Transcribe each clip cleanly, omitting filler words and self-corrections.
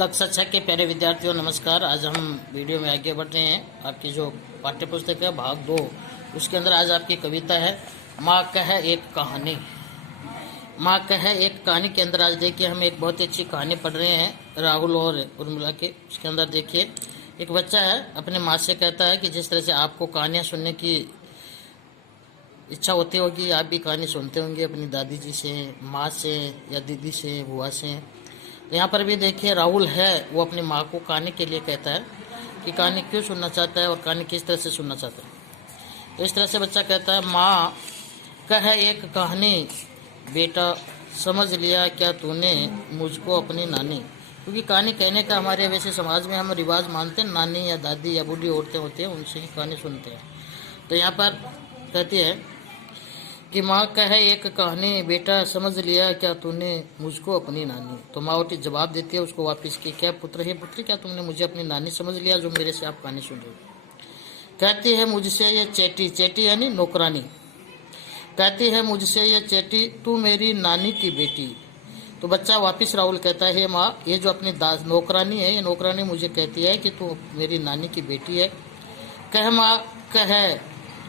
कक्षा 6 के प्यारे विद्यार्थियों नमस्कार। आज हम वीडियो में आगे बढ़ रहे हैं। आपकी जो पाठ्य पुस्तक है भाग 2 उसके अंदर आज आपकी कविता है माँ कह एक कहानी। माँ कह एक कहानी के अंदर आज देखिए हम एक बहुत ही अच्छी कहानी पढ़ रहे हैं राहुल और उर्मिला के। उसके अंदर देखिए एक बच्चा है अपने माँ से कहता है कि जिस तरह से आपको कहानियाँ सुनने की इच्छा होती होगी, आप भी कहानी सुनते होंगे अपनी दादी जी से, माँ से या दीदी से, बुआ से। तो यहाँ पर भी देखिए राहुल है वो अपनी माँ को कहानी के लिए कहता है कि कहानी क्यों सुनना चाहता है और कहानी किस तरह से सुनना चाहता है। तो इस तरह से बच्चा कहता है माँ कह एक कहानी, बेटा समझ लिया क्या तूने मुझको अपनी नानी। क्योंकि कहानी कहने का हमारे वैसे समाज में हम रिवाज मानते हैं, नानी या दादी या बूढ़ी औरतें होती हैं उनसे ही कहानी सुनते हैं। तो यहाँ पर कहती है कि माँ कहे एक कहानी, बेटा समझ लिया क्या तूने मुझको अपनी नानी। तो माँ उठी जवाब देती है उसको वापस कि क्या पुत्र है पुत्री, क्या तुमने मुझे अपनी नानी समझ लिया जो मेरे से आप कहानी सुन रहे हो। कहती है मुझसे ये चेटी, चेटी यानी नौकरानी, कहती है मुझसे ये चेटी तू मेरी नानी की बेटी। तो बच्चा वापस राहुल कहता है माँ ये जो अपनी नौकरानी है, ये नौकरानी मुझे कहती है कि तू मेरी नानी की बेटी है। कह माँ कह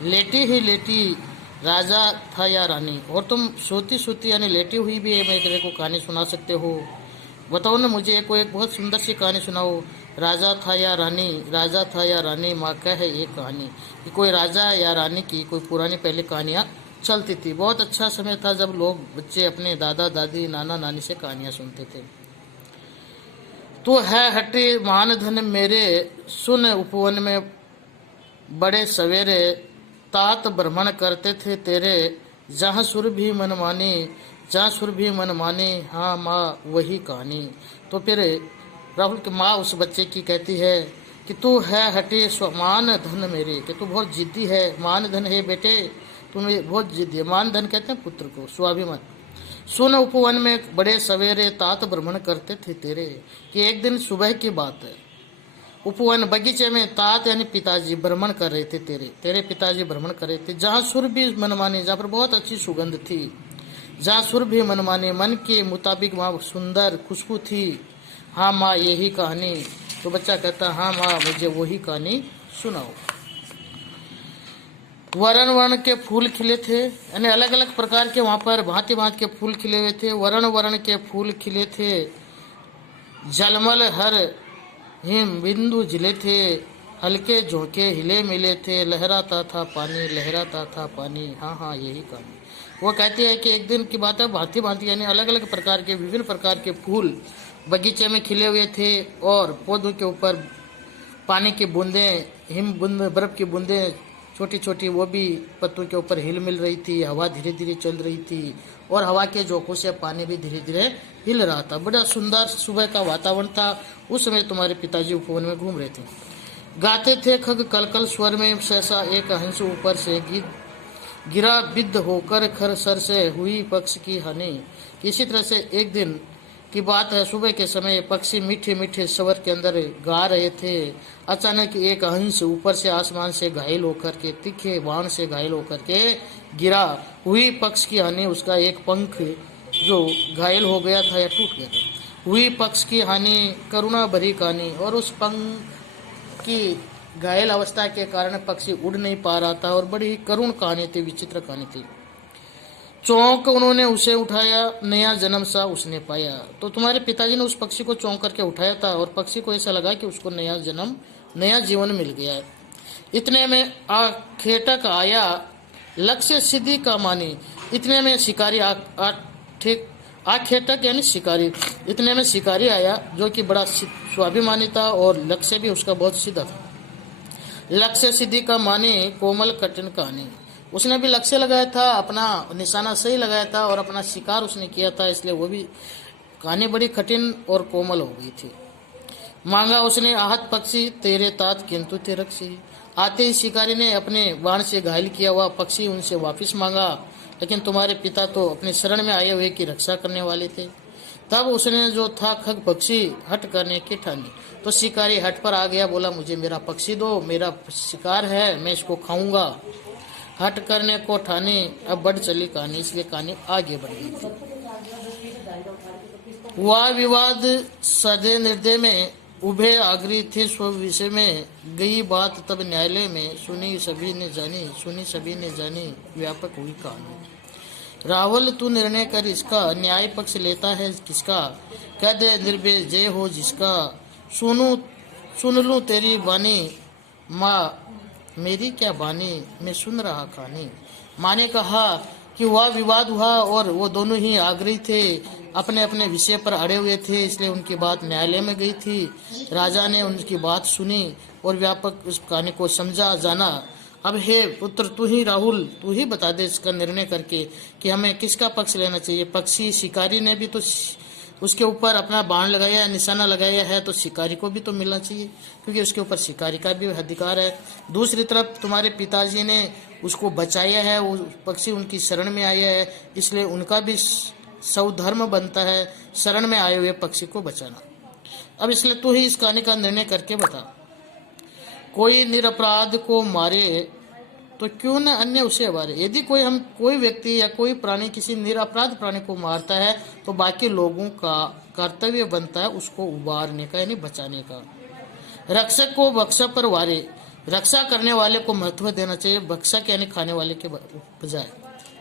लेटी ही लेटी राजा था या रानी, और तुम सोती सोती यानी लेटी हुई भी है मैं तेरे को कहानी सुना सकते हो। बताओ ना मुझे कोई एक बहुत सुंदर सी कहानी सुनाओ। राजा था या रानी, राजा था या रानी, माँ कह है ये कहानी। कि कोई राजा या रानी की कोई पुरानी पहले कहानियाँ चलती थी। बहुत अच्छा समय था जब लोग बच्चे अपने दादा दादी नाना नानी से कहानियाँ सुनते थे। तो है हटे मान धन मेरे, सुन उपवन में बड़े सवेरे, तात भ्रमण करते थे तेरे, जहाँ सुर भी मन मानी, जहाँ सुर भी मन मानी, हाँ माँ वही कहानी। तो फिर राहुल की माँ उस बच्चे की कहती है कि तू है हटे मान धन मेरे, कि तू बहुत जिद्दी है, मान धन है बेटे, तुम्हें बहुत जिद्दी है। मान धन कहते हैं पुत्र को, स्वाभिमान। सुन उपवन में बड़े सवेरे, तात भ्रमण करते थे तेरे। कि एक दिन सुबह की बात है, उपवन बगीचे में तात यानी पिताजी भ्रमण कर रहे थे, तेरे पिताजी भ्रमण कर रहे थे। जहाँ सुर भी मनमानी, जहाँ पर बहुत अच्छी सुगंध थी, जहाँ सुर भी मनमानी, मन के मुताबिक वहाँ सुंदर खुशबू थी। हाँ माँ यही कहानी। तो बच्चा कहता हाँ माँ मुझे वही कहानी सुनाओ। वरण वर्ण के फूल खिले थे, यानी अलग अलग प्रकार के वहाँ पर भांति भांति के फूल खिले हुए थे। वरण वर्ण के फूल खिले थे, जलमल हर हिम बिंदु झिले थे, हल्के झोंके हिले मिले थे, लहराता था पानी, लहराता था पानी। हाँ हाँ यही कहानी। वो कहती है कि एक दिन की बात है, भांति भांति यानी अलग अलग प्रकार के विभिन्न प्रकार के फूल बगीचे में खिले हुए थे और पौधों के ऊपर पानी की बूंदें, हिम बूंद बर्फ की बूंदें छोटी छोटी वो भी पत्तों के ऊपर हिल मिल रही थी। हवा धीरे धीरे चल रही थी और हवा के झोंकों से पानी भी धीरे धीरे हिल रहा था। बड़ा सुंदर सुबह का वातावरण था। उस समय तुम्हारे पिताजी उपवन में घूम रहे थे। गाते थे खग कलकल स्वर में, सहसा एक हंस ऊपर से गिरा बिद्ध होकर खर सर से हुई पक्ष की हानि। इसी तरह से एक दिन की बात है, सुबह के समय पक्षी मीठे मीठे स्वर के अंदर गा रहे थे। अचानक एक हंस ऊपर से आसमान से घायल होकर के, तीखे बाण से घायल होकर के गिरा। हुई पक्ष की हानि, उसका एक पंख जो घायल हो गया था या टूट गया था। हुई पक्ष की हानि करुणा भरी कहानी, और उस पंख की घायल अवस्था के कारण पक्षी उड़ नहीं पा रहा था और बड़ी करुण कहानी थी, विचित्र कहानी थी। चौंक उन्होंने उसे उठाया, नया जन्म सा उसने पाया। तो तुम्हारे पिताजी ने उस पक्षी को चौंक करके उठाया था और पक्षी को ऐसा लगा कि उसको नया जन्म, नया जीवन मिल गया है। इतने में खेटक आया, लक्ष्य सिद्धि का मानी। इतने में शिकारी खेटक यानी शिकारी, इतने में शिकारी आया जो कि बड़ा स्वाभिमानी था और लक्ष्य भी उसका बहुत सीधा था। लक्ष्य सिद्धि का मानी कोमल कठिन कहानी। उसने भी लक्ष्य लगाया था, अपना निशाना सही लगाया था और अपना शिकार उसने किया था, इसलिए वो भी कहानी बड़ी कठिन और कोमल हो गई थी। मांगा उसने आहत पक्षी तेरे तात किंतु ते रक्षी। आते ही शिकारी ने अपने बाण से घायल किया हुआ पक्षी उनसे वापस मांगा, लेकिन तुम्हारे पिता तो अपने शरण में आए हुए की रक्षा करने वाले थे। तब उसने जो था खग पक्षी हट करने की ठानी। तो शिकारी हट पर आ गया, बोला मुझे मेरा पक्षी दो, मेरा शिकार है, मैं इसको खाऊंगा। हट करने को ठानी, अब बढ़ चली कहानी, इसलिए कहानी आगे बढ़ गई थी। हुआ विवाद सदे निर्दय में, उभे आगरी थे स्व विषय में, गई बात तब न्यायालय में, सुनी सभी ने जानी, व्यापक हुई कहानी। रावल तू निर्णय कर इसका, न्याय पक्ष लेता है किसका, कह दे निर्भय जय हो जिसका, सुन लूं तेरी बानी, माँ मेरी क्या बानी, मैं सुन रहा कहानी। माँ ने कहा कि वह विवाद हुआ और वो दोनों ही आग्रही थे, अपने अपने विषय पर अड़े हुए थे, इसलिए उनकी बात न्यायालय में गई थी। राजा ने उनकी बात सुनी और व्यापक उस कहानी को समझा जाना। अब हे पुत्र, तू ही राहुल, तू ही बता दे इसका निर्णय करके कि हमें किसका पक्ष लेना चाहिए। पक्षी शिकारी ने भी तो उसके ऊपर अपना बाण लगाया, निशाना लगाया है, तो शिकारी को भी तो मिलना चाहिए, क्योंकि उसके ऊपर शिकारी का भी अधिकार है। दूसरी तरफ तुम्हारे पिताजी ने उसको बचाया है, वो पक्षी उनकी शरण में आया है, इसलिए उनका भी स्वधर्म बनता है शरण में आए हुए पक्षी को बचाना। अब इसलिए तू ही इस कहानी का निर्णय करके बता। कोई निरपराध को मारे तो क्यों न अन्य उसे वारे। यदि कोई व्यक्ति या कोई प्राणी किसी निरपराध प्राणी को मारता है तो बाकी लोगों का कर्तव्य बनता है उसको उबारने का, यानी बचाने का। रक्षक को बख्शा पर वारे, रक्षा करने वाले को महत्व देना चाहिए, भक्षक यानी खाने वाले के बजाय।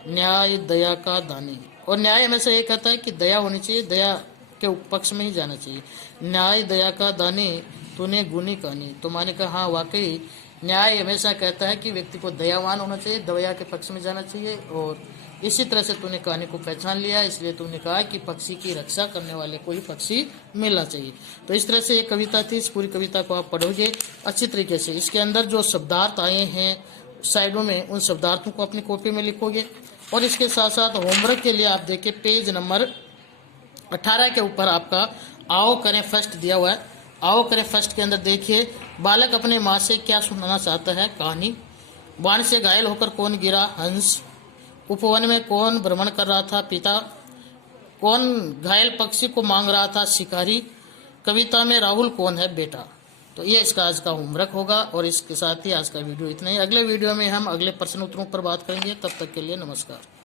न्याय दया का दानी, और न्याय हमेशा ये कहता है कि दया होनी चाहिए, दया के पक्ष में ही जाना चाहिए। न्याय दया का दानी, तूने गुनी कहानी। तो माने कहा हाँ वाकई न्याय हमेशा कहता है कि व्यक्ति को दयावान होना चाहिए, दया के पक्ष में जाना चाहिए, और इसी तरह से तूने कहानी को पहचान लिया, इसलिए तूने कहा कि पक्षी की रक्षा करने वाले को ही पक्षी मिलना चाहिए। तो इस तरह से ये कविता थी। इस पूरी कविता को आप पढ़ोगे अच्छी तरीके से। इसके अंदर जो शब्दार्थ आए हैं साइडों में, उन शब्दार्थों को अपनी कॉपी में लिखोगे, और इसके साथ साथ होमवर्क के लिए आप देखिए पेज नंबर 18 के ऊपर आपका आओ करें फर्स्ट दिया हुआ है। आओ करें फर्स्ट के अंदर देखिए, बालक अपने माँ से क्या सुनाना चाहता है कहानी। बाण से घायल होकर कौन गिरा, हंस। उपवन में कौन भ्रमण कर रहा था, पिता। कौन घायल पक्षी को मांग रहा था, शिकारी। कविता में राहुल कौन है, बेटा। तो ये इसका आज का होमवर्क होगा, और इसके साथ ही आज का वीडियो इतना ही। अगले वीडियो में हम अगले प्रश्न उत्तरों पर बात करेंगे। तब तक के लिए नमस्कार।